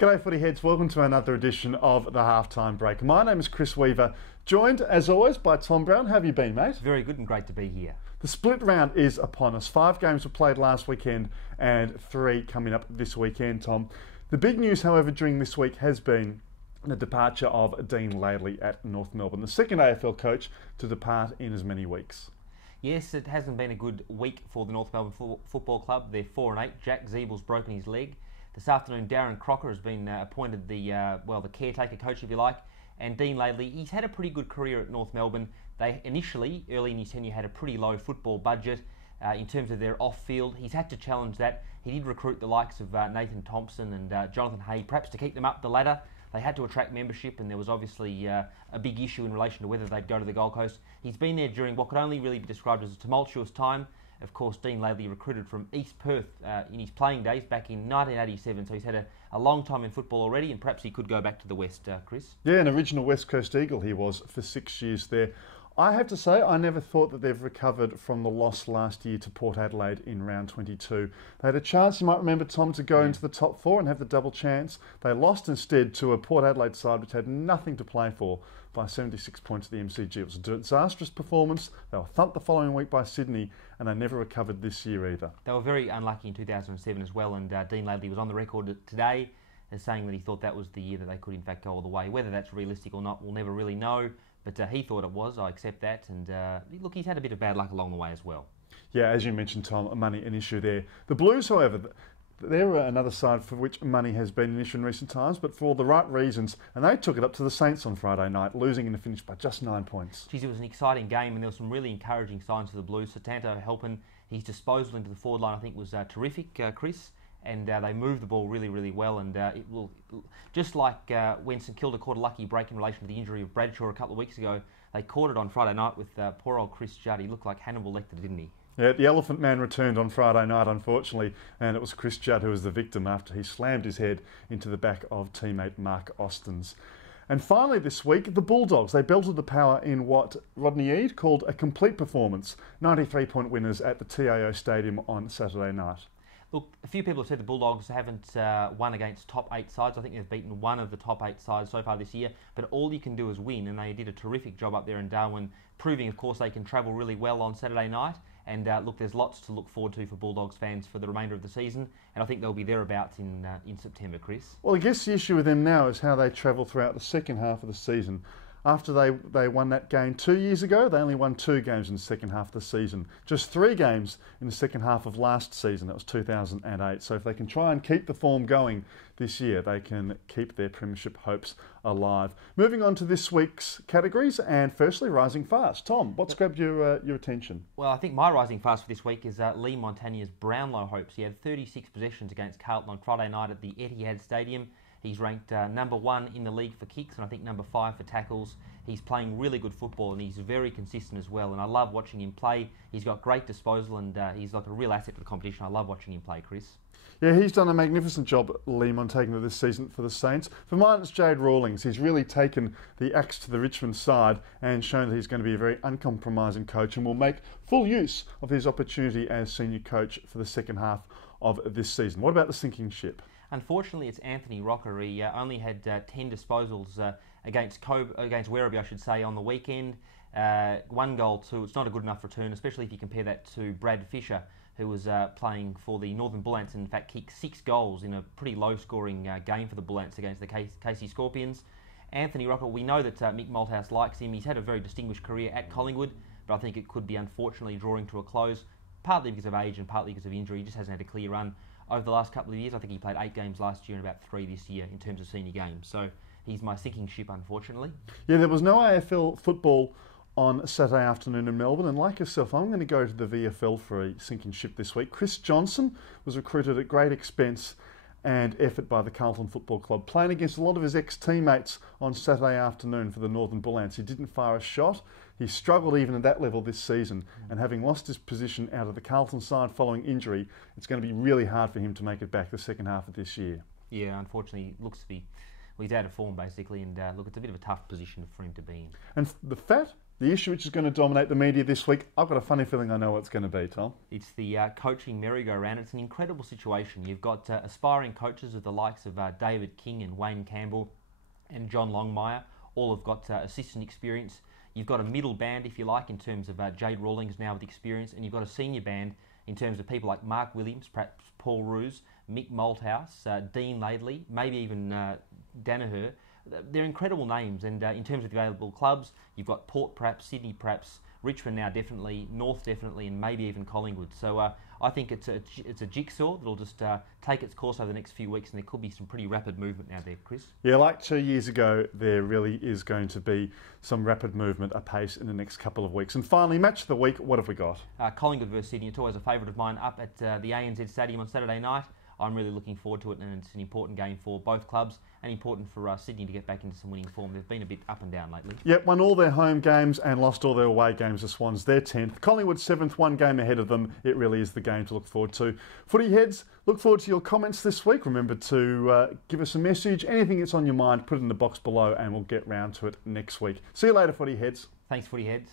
G'day footy heads, welcome to another edition of the Halftime Break. My name is Chris Weaver, joined as always by Tom Brown. How have you been, mate? Very good and great to be here. The split round is upon us. 5 games were played last weekend and 3 coming up this weekend, Tom. The big news, however, during this week has been the departure of Dean Laidley at North Melbourne, the second AFL coach to depart in as many weeks. Yes, it hasn't been a good week for the North Melbourne Football Club. They're 4-8. Jack Ziebell's broken his leg. This afternoon, Darren Crocker has been appointed the caretaker coach, if you like. And Dean Laidley, he's had a pretty good career at North Melbourne. They initially, early in his tenure, had a pretty low football budget in terms of their off-field. He's had to challenge that. He did recruit the likes of Nathan Thompson and Jonathan Hay, perhaps to keep them up the ladder. They had to attract membership, and there was obviously a big issue in relation to whether they'd go to the Gold Coast. He's been there during what could only really be described as a tumultuous time. Of course, Dean Laidley recruited from East Perth in his playing days back in 1987, so he's had a long time in football already, and perhaps he could go back to the West, Chris. Yeah, an original West Coast Eagle he was for 6 years there. I have to say, I never thought that they've recovered from the loss last year to Port Adelaide in round 22. They had a chance, you might remember, Tom, to go into the top 4 and have the double chance. They lost instead to a Port Adelaide side which had nothing to play for by 76 points at the MCG. It was a disastrous performance. They were thumped the following week by Sydney, and they never recovered this year either. They were very unlucky in 2007 as well, and Dean Laidley was on the record today as saying that he thought that was the year that they could in fact go all the way. Whether that's realistic or not, we'll never really know. But he thought it was. I accept that. And look, he's had a bit of bad luck along the way as well. Yeah, as you mentioned, Tom, an issue there. The Blues, however, they're another side for which money has been an issue in recent times, but for all the right reasons. And they took it up to the Saints on Friday night, losing in the finish by just 9 points. Geez, it was an exciting game, and there were some really encouraging signs for the Blues. Tatanto helping, his disposal into the forward line, I think, was terrific, Chris. And they moved the ball really, really well. And it will, just like when St Kilda caught a lucky break in relation to the injury of Bradshaw a couple of weeks ago, they caught it on Friday night with poor old Chris Judd. He looked like Hannibal Lecter, didn't he? Yeah, the Elephant Man returned on Friday night, unfortunately, and it was Chris Judd who was the victim after he slammed his head into the back of teammate Mark Austin's. And finally this week, the Bulldogs. They belted the power in what Rodney Eade called a complete performance. 93-point winners at the TIO Stadium on Saturday night. Look, a few people have said the Bulldogs haven't won against top 8 sides. I think they've beaten one of the top 8 sides so far this year. But all you can do is win, and they did a terrific job up there in Darwin, proving, of course, they can travel really well on Saturday night. And look, there's lots to look forward to for Bulldogs fans for the remainder of the season, and I think they'll be thereabouts in September, Chris. Well, I guess the issue with them now is how they travel throughout the second half of the season. After they won that game 2 years ago, they only won 2 games in the second half of the season. Just 3 games in the second half of last season, that was 2008. So if they can try and keep the form going this year, they can keep their premiership hopes alive. Moving on to this week's categories, and firstly, Rising Fast. Tom, what's grabbed your attention? Well, I think my Rising Fast for this week is Lee Montagne's Brownlow hopes. He had 36 possessions against Carlton on Friday night at the Etihad Stadium. He's ranked number 1 in the league for kicks and I think number 5 for tackles. He's playing really good football and he's very consistent as well. And I love watching him play. He's got great disposal and he's like a real asset to the competition. I love watching him play, Chris. Yeah, he's done a magnificent job, Lee Montagna, this season for the Saints. For mine, it's Jade Rawlings. He's really taken the axe to the Richmond side and shown that he's going to be a very uncompromising coach and will make full use of his opportunity as senior coach for the second half of this season. What about the sinking ship? Unfortunately, it's Anthony Rocker. He only had 10 disposals against Werribee, I should say, on the weekend. 1 goal, 2. It's not a good enough return, especially if you compare that to Brad Fisher, who was playing for the Northern Bull Ants and in fact kicked 6 goals in a pretty low-scoring game for the Bull Ants against the Casey Scorpions. Anthony Rocker, we know that Mick Malthouse likes him. He's had a very distinguished career at Collingwood, but I think it could be unfortunately drawing to a close, partly because of age and partly because of injury. He just hasn't had a clear run over the last couple of years. I think he played 8 games last year and about 3 this year in terms of senior games. So he's my sinking ship, unfortunately. Yeah, there was no AFL football on Saturday afternoon in Melbourne, and like yourself, I'm going to go to the VFL for a sinking ship this week. Chris Johnson was recruited at great expense and effort by the Carlton Football Club, playing against a lot of his ex-teammates on Saturday afternoon for the Northern Bull Ants. He didn't fire a shot. He struggled even at that level this season, and having lost his position out of the Carlton side following injury, it's going to be really hard for him to make it back the second half of this year. Yeah, unfortunately, it looks to be, well, he's out of form basically, and look, it's a bit of a tough position for him to be in. And the Fat the issue which is going to dominate the media this week, I've got a funny feeling I know what it's going to be, Tom. It's the coaching merry-go-round. It's an incredible situation. You've got aspiring coaches of the likes of David King and Wayne Campbell and John Longmire. All have got assistant experience. You've got a middle band, if you like, in terms of Jade Rawlings now with experience, and you've got a senior band in terms of people like Mark Williams, perhaps Paul Roos, Mick Malthouse, Dean Laidley, maybe even Danaher. They're incredible names, and in terms of the available clubs, you've got Port perhaps, Sydney perhaps, Richmond now definitely, North definitely, and maybe even Collingwood. So I think it's a jigsaw that'll just take its course over the next few weeks, and there could be some pretty rapid movement now there, Chris. Yeah, like 2 years ago, there really is going to be some rapid movement apace in the next couple of weeks. And finally, match of the week, what have we got? Collingwood versus Sydney. It's always a favourite of mine up at the ANZ Stadium on Saturday night. I'm really looking forward to it, and it's an important game for both clubs and important for Sydney to get back into some winning form. They've been a bit up and down lately. Yep, won all their home games and lost all their away games. The Swans, they're 10th. Collingwood 7th, one game ahead of them. It really is the game to look forward to. Footy heads, look forward to your comments this week. Remember to give us a message. Anything that's on your mind, put it in the box below and we'll get round to it next week. See you later, Footy heads. Thanks, Footy heads.